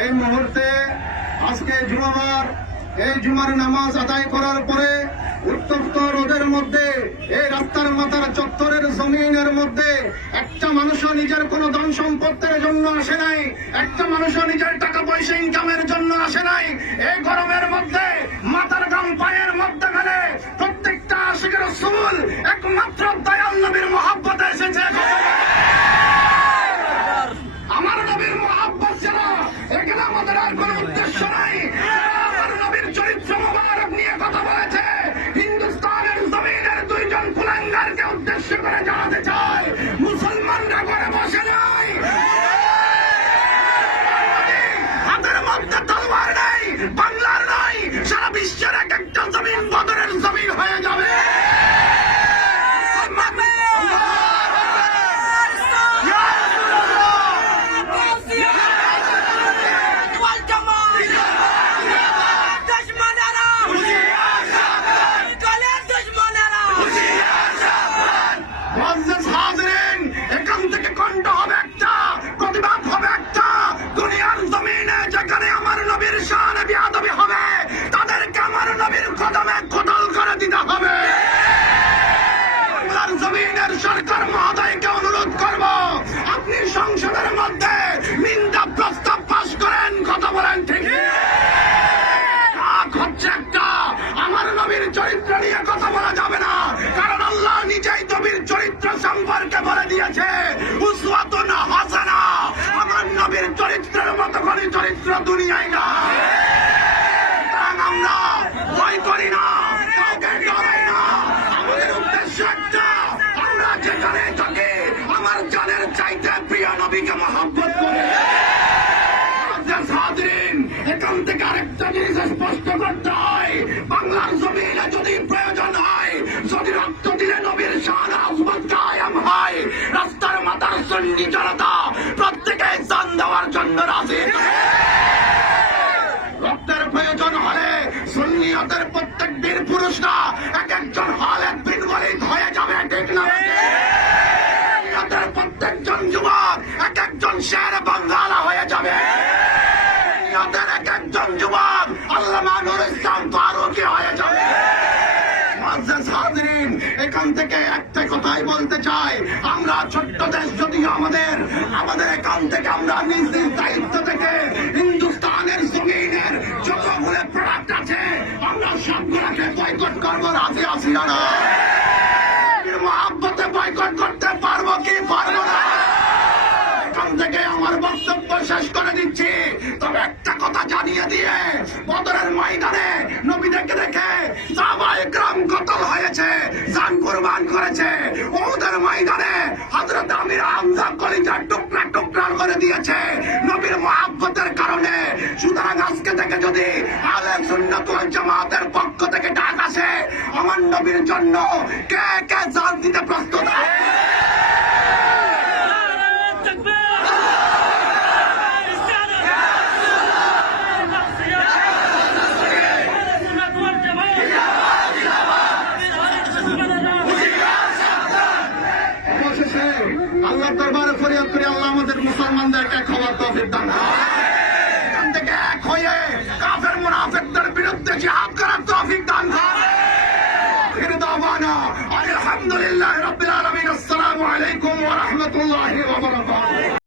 এই মুহূর্তে আজকে জুমাবার এই জুমার নামাজ আদায় করার পরে উত্তপ্ত রোদের মধ্যে এই রাস্তার মাথার চত্বরের জমিনের মধ্যে একটা মানুষও নিজের কোন ধন সম্পত্তির জন্য আসে নাই, একটা মানুষও নিজের টাকা পয়সা ইনকামের জন্য আসে নাই। এই গরমের মধ্যে মাথার গাম পায়ের মধ্যে ফেলে প্রত্যেকটা আশিক রাসূল একমাত্র দয়াল নবীর মহব্বতে এসেছে। আমার নবীর মহব্বত ছাড়া এখানে আমাদের আর কোন উদ্দেশ্য নাই। আমার নবীর চরিত্র মুবারক নিয়ে কথা বলেছে। হিন্দুস্তানের জমিনের দুইজন কুলাঙ্গারকে উদ্দেশ্য করে জানাতে চায়, মুসলমানরা ঘরে বসে নাই, হাতের মধ্যে তলোয়ার নেই, বাংলার নাই, সারা বিশ্বের এক একটা জমিন বদরের জমিন হয়ে যাবে। এখান থেকে কণ্ঠ হবে একটা, প্রতিবাদ হবে একটা। দুনিয়ার জমিনে যেখানে আমার নবীর শানে বেয়াদবি হবে তাদেরকে আমার নবীর কদমে কতল করে দিতে হবে। বাংলার জমিনের সরকার মহোদয়কে অনুরোধ করব, আপনি সংসদের মধ্যে নিন্দা প্রস্তাব পাশ করেন, কথা বলেন ঠিক হচ্ছে একটা। আমার নবীর চরিত্র নিয়ে কথা বলা যাবে না, কারণ আল্লাহ নিজেই নবীর চরিত্র সম্পর্কে বলে দিয়েছে, উসওয়াতুন হাসানা। আমার নবীর চরিত্রের মতো করে চরিত্র দুনিয়ায় না। আমরা ভয় করি না, কাউকে ডরাই না। আমাদের উদ্দেশ্য একটা, আমরা যেখানে থাকি আমার জানের চাইতে প্রিয় নবীকে মহব্বত করি। এখান থেকে আরেকটা জিনিস স্পষ্ট করতে হয়, বাংলার জমিনে যদি প্রয়োজন হয়, যদি রক্ত দিলে নবীর শান আজমত কায়েম হয়, রাস্তার মাথার সুন্নি জনতা প্রত্যেকে জান দেওয়ার জন্য রাজি। রক্তের প্রয়োজন হলে সুন্নিয়তের প্রত্যেক বীর পুরুষরা এক একজন খালিদ বিন ওয়ালিদ হয়ে যাবে, ঠিক না? প্রত্যেকজন যুবক এক একজন শের বাঙ্গালা হয়ে যাবে। এক একজন যুবক আল্লামা নুরুল ইসলাম ফারুকী হয়ে যাবে। এখান থেকে একটা কথাই বলতে চাই, আমরা ছোট্ট দেশ যদিও আমাদের এখান থেকে আমরা নিজ নিজ দায়িত্ব থেকে হিন্দুস্তানের জমিনের যতগুলো প্রোডাক্ট আছে আমরা সবগুলোকে বয়কট করবো, রাজি আছি না? মহব্বতে বয়কট করতে পারবো কি পারবো না? এখান থেকে আমার বক্তব্য শেষ করে দিচ্ছি, তবে একটা কথা জানিয়ে দিয়ে, বদরের ময়দানে নবীদেরকে দেখে সাহাবায়ে কেরাম কতল হয়েছে, জান কুরবান করেছে। উহুদের ময়দানে হযরত আমির হামজা কলিজার টুকরা টুকরা করে দিয়েছে নবীর মহব্বতের কারণে। সুতরাং আজকে থেকে যদি আহলে সুন্নাত ওয়াল জামাতের পক্ষ থেকে ডাক আসে, আমার নবীর জন্য কে কে জান দিতে প্রস্তুত? আল্লাহ দরবারে ফরিয়াদ করি, আল্লাহ আমাদের মুসলমানদেরকে ক্ষমার তৌফিক দান করুন।